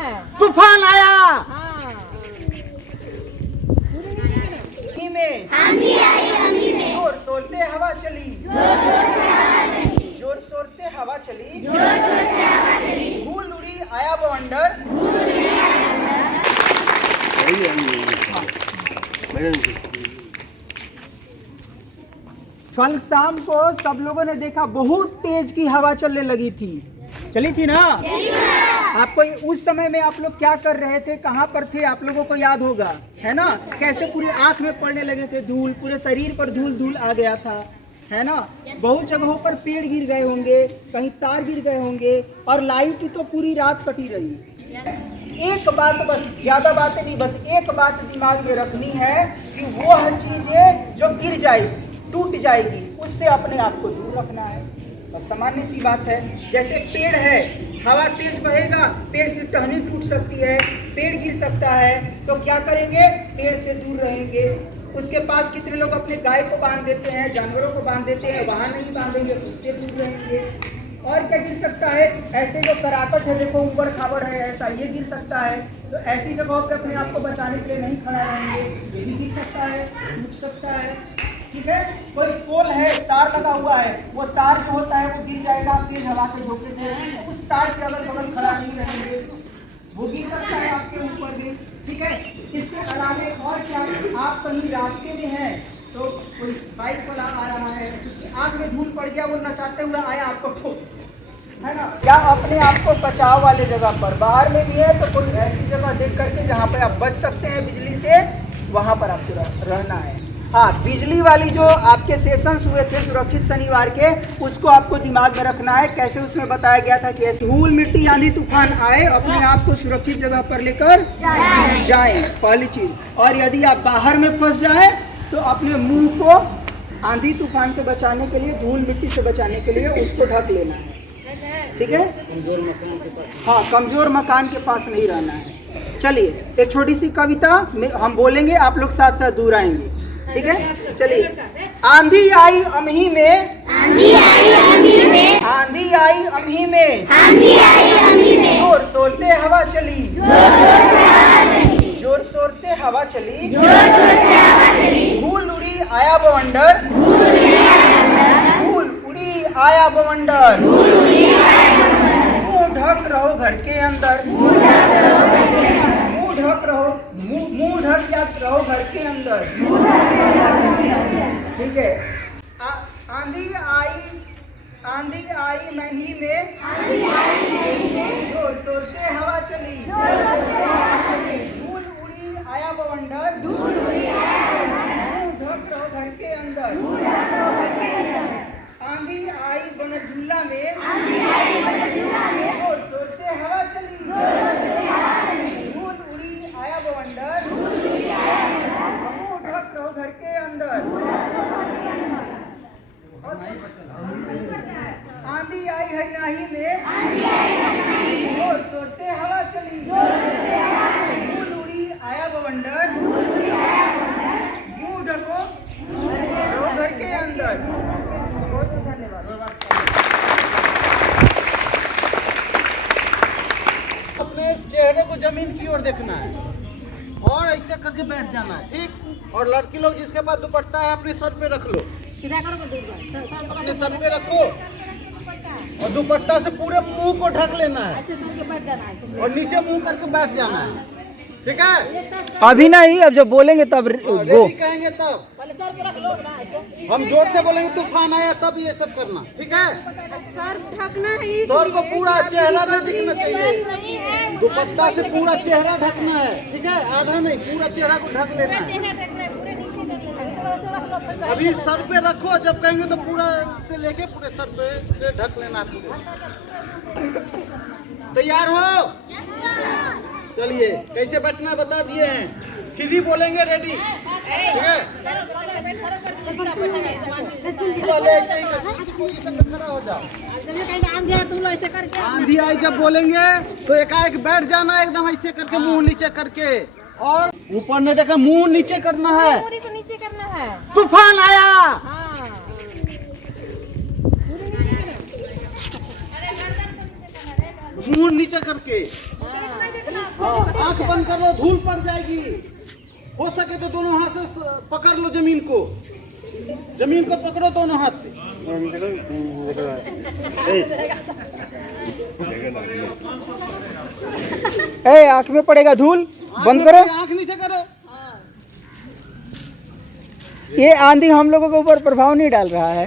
है। तूफान आया। हाँ। आंधी आई आंधी में जोर शोर से हवा चली, जोर शोर से हवा चली, धूल उड़ी आया बवंडर। कल शाम को सब लोगों ने देखा बहुत तेज की हवा चलने लगी थी, चली थी ना? आपको उस समय में आप लोग क्या कर रहे थे, कहाँ पर थे, आप लोगों को याद होगा, है ना? कैसे पूरी आंख में पड़ने लगे थे धूल, पूरे शरीर पर धूल धूल आ गया था, है ना? बहुत जगहों पर पेड़ गिर गए होंगे, कहीं तार गिर गए होंगे, और लाइट तो पूरी रात कटी रही। एक बात, बस ज्यादा बातें नहीं, बस एक बात दिमाग में रखनी है कि वो चीजें जो गिर जाएगी, टूट जाएगी, उससे अपने आप को दूर रखना है। बस सामान्य सी बात है। जैसे पेड़ है, हवा तेज बहेगा, पेड़ की टहनी टूट सकती है, पेड़ गिर सकता है, तो क्या करेंगे? पेड़ से दूर रहेंगे। उसके पास कितने लोग अपने गाय को बांध देते हैं, जानवरों को बांध देते हैं, वहां नहीं बांधेंगे, उससे दूर रहेंगे। और क्या गिर सकता है? ऐसे जो कराकट है, देखो ऊबड़ खाबड़ है, ऐसा ये गिर सकता है। तो ऐसी जगहों पे अपने आप को बचाने के लिए नहीं खड़ा रहेंगे, ये भी गिर सकता है, टूट सकता है, ठीक है? कोई पोल है, तार लगा हुआ है, वो तार जो होता है वो गिर जाएगा तेज हवा के झोंके से, उस तार के अगल बगल खड़ा नहीं रहेंगे, वो गिर सकता है आपके ऊपर भी, ठीक है? इसके अलावा और क्या, आप कहीं रास्ते में हैं तो कोई बाइक वाला आ रहा है, उसकी आंख में धूल पड़ गया, वो नचाते हुए आया, आपको ठोक, है ना? क्या अपने आप को बचाव वाले जगह पर, बाहर में भी है तो कोई ऐसी जगह देख करके जहाँ पे आप बच सकते हैं बिजली से, वहाँ पर आपको रहना है। हाँ, बिजली वाली जो आपके सेशंस हुए थे सुरक्षित शनिवार के, उसको आपको दिमाग में रखना है। कैसे उसमें बताया गया था कि ऐसे धूल मिट्टी आंधी तूफान आए, अपने आप को सुरक्षित जगह पर लेकर जाएं, पहली चीज। और यदि आप बाहर में फंस जाएं तो अपने मुंह को आंधी तूफान से बचाने के लिए, धूल मिट्टी से बचाने के लिए उसको ढक लेना है, ठीक है? कमजोर मकान के पास, हाँ, कमजोर मकान के पास नहीं रहना है। चलिए एक छोटी सी कविता हम बोलेंगे, आप लोग साथ साथ दूर आएंगे, ठीक है? चलिए। आंधी आई अमही में, आंधी आई अमही में, आंधी आई अमही में, आंधी आई अमही में, जोर शोर से हवा चली, जोर शोर से हवा चली, धूल उड़ी आया बवंडर, धूल उड़ी आया बवंडर, मुंह ढक रहो घर के अंदर, मुंह ढक रहो, मुंह ढक रहो घर के अंदर, ठीक है? आंधी आई मही में, जोर शोर से हवा चली, धूल उड़ी आया बवंडर, मुंह ढक रहो घर के अंदर। आंधी आई बनझूला में, जोर शोर से हवा चली, धूल उड़ी आया बवंडर, मुंह ढक रहो घर के अंदर। आंधी आई हरिनाही में, जोर शोर से हवा चली, धूल उड़ी आया बवंडर, मुंह ढको रहो घर के अंदर। बहुत बहुत धन्यवाद। अपने चेहरे को जमीन की ओर देखना है और ऐसे करके बैठ जाना है, ठीक? और लड़की लोग जिसके पास दुपट्टा है अपने सर पे रख लो, अपने सर पे रखो और दुपट्टा से पूरे मुंह को ढक लेना है और नीचे मुंह करके बैठ जाना है, ठीक है? अभी नहीं, अब जब बोलेंगे तब वो कहेंगे तब, हम जोर से बोलेंगे तूफान आया तब ये सब करना, ठीक है? सर ढकना है, सर को पूरा चेहरा नहीं दिखना चाहिए, दुपट्टा से पूरा चेहरा ढकना है, ठीक है? आधा नहीं, पूरा चेहरा को ढक लेना है। अभी सर पे रखो, जब कहेंगे तो पूरा से लेके पूरे सर पे से ढक लेना है पूरे। तैयार हो? चलिए, कैसे बैठना बता दिए हैं, फिर भी बोलेंगे रेडी, ठीक है? ऐसे ही इसी पोजीशन में खड़ा हो जाओ। आंधी आई जब बोलेंगे तो एकाएक बैठ जाना, एकदम ऐसे करके मुंह नीचे करके, और ऊपर नहीं देखा, मुंह नीचे करना है, नीचे करना है। तूफान आया, मुंह नीचे करके, आंख बंद कर लो, धूल पड़ जाएगी। हो सके तो दोनों हाथ से पकड़ लो जमीन को पकड़ो दोनों हाथ से। आंख में पड़ेगा धूल, बंद करो। आंख नीचे करो। ये आंधी हम लोगों के ऊपर प्रभाव नहीं डाल रहा है।